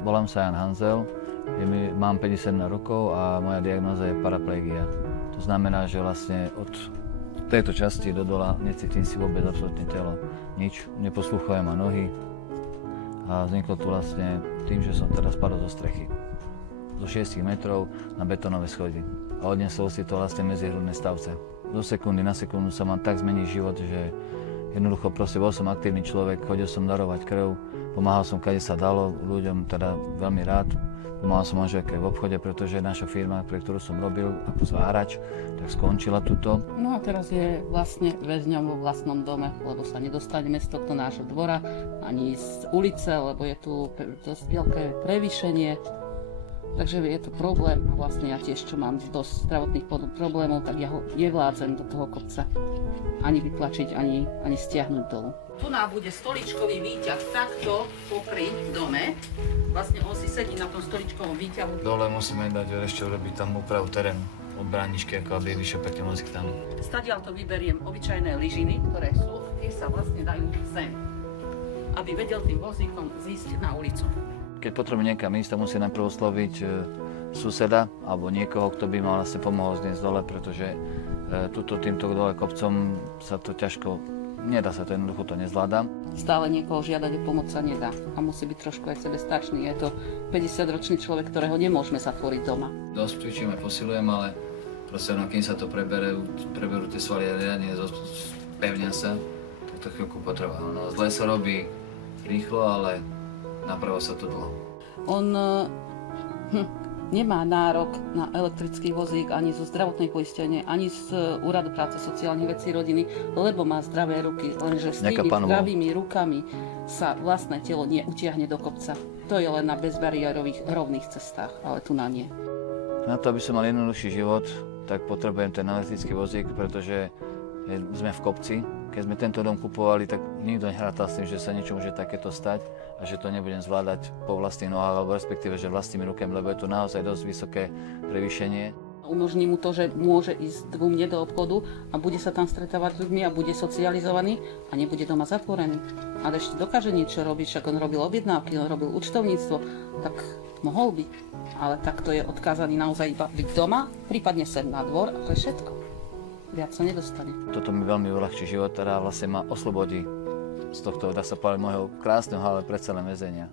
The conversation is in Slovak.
Volám sa Jan Hanzel, mám 51 rokov a moja diagnóza je paraplégia. To znamená, že vlastne od tejto časti do dola necítim si vôbec absolútne telo. Nič, neposlúchajú ma nohy a vzniklo to vlastne tým, že som teraz spadol zo strechy. Zo 6 metrov na betónové schody a odnesol si to vlastne medzihrudné stavce. Zo sekundy na sekundu sa mám tak zmeniť život, že jednoducho proste bol som aktívny človek, chodil som darovať krv, pomáhal som kade sa dalo, ľuďom teda veľmi rád. Pomáhal som manželke v obchode, pretože naša firma, pre ktorú som robil ako zvárač, tak skončila tuto. No a teraz je vlastne väzňom vo vlastnom dome, lebo sa nedostaneme z tohto nášho dvora, ani z ulice, lebo je tu dosť veľké prevýšenie. Takže je to problém a vlastne ja tiež, čo mám dosť zdravotných problémov, tak ja ho nevládzem do toho kopca ani vytlačiť, ani stiahnuť dolu. Tu nám bude stoličkový výťah takto popri dome. Vlastne on si sedí na tom stoličkovom výťahu. Dole musíme dať ešte urobiť tam úpravu terénu od bráničky, ako aby vyšiel pekný vozík tam. Stadiaľ to vyberiem obyčajné lyžiny, ktoré sú, tie sa vlastne dajú sem, aby vedel tým vozíkom zísť na ulicu. Keď potrebujem niekam ísť, tak musím najprv osloviť suseda alebo niekoho, kto by ma vlastne pomohol zniesť dole, pretože týmto dole kopcom sa to ťažko, nedá sa to jednoducho, to nezvládam. Stále niekoho žiadať o pomoc sa nedá a musí byť trošku aj sebestačný. Je to 50-ročný človek, ktorého nemôžeme zatvoriť doma. Dosť cvičím a posilujem, ale proste kým sa to preberú tie svaly a riadne, pevnia sa, tak to chvíľku potrvá. No, zle sa robí rýchlo, ale napravo sa to dlho. On nemá nárok na elektrický vozík ani zo zdravotnej poistenie, ani z Úradu práce sociálnych vecí rodiny, lebo má zdravé ruky, lenže s tými zdravými rukami sa vlastné telo neutiahne do kopca. To je len na bezbariérových rovných cestách, ale tu na nie. Na to, aby som mal jednoduchší život, tak potrebujem ten elektrický vozík, pretože sme v kopci. Keď sme tento dom kupovali, tak nikto nehrátal s tým, že sa niečo môže takéto stať a že to nebudem zvládať po vlastných nohách, alebo respektíve, že vlastnými rukami, lebo je to naozaj dosť vysoké prevýšenie. Umožní mu to, že môže ísť dvomne do obchodu a bude sa tam stretávať s ľuďmi a bude socializovaný a nebude doma zatvorený. Ale ešte dokáže niečo robiť, však on robil objednávky, on robil účtovníctvo, tak mohol by. Ale takto je odkázaný naozaj iba byť doma, prípadne sem na dvor a to je všetko. Viac sa nedostane. Toto mi veľmi uľahčí život, teda vlastne ma oslobodí z tohto, dá sa povedať, môjho krásneho, ale predsa len väzenia.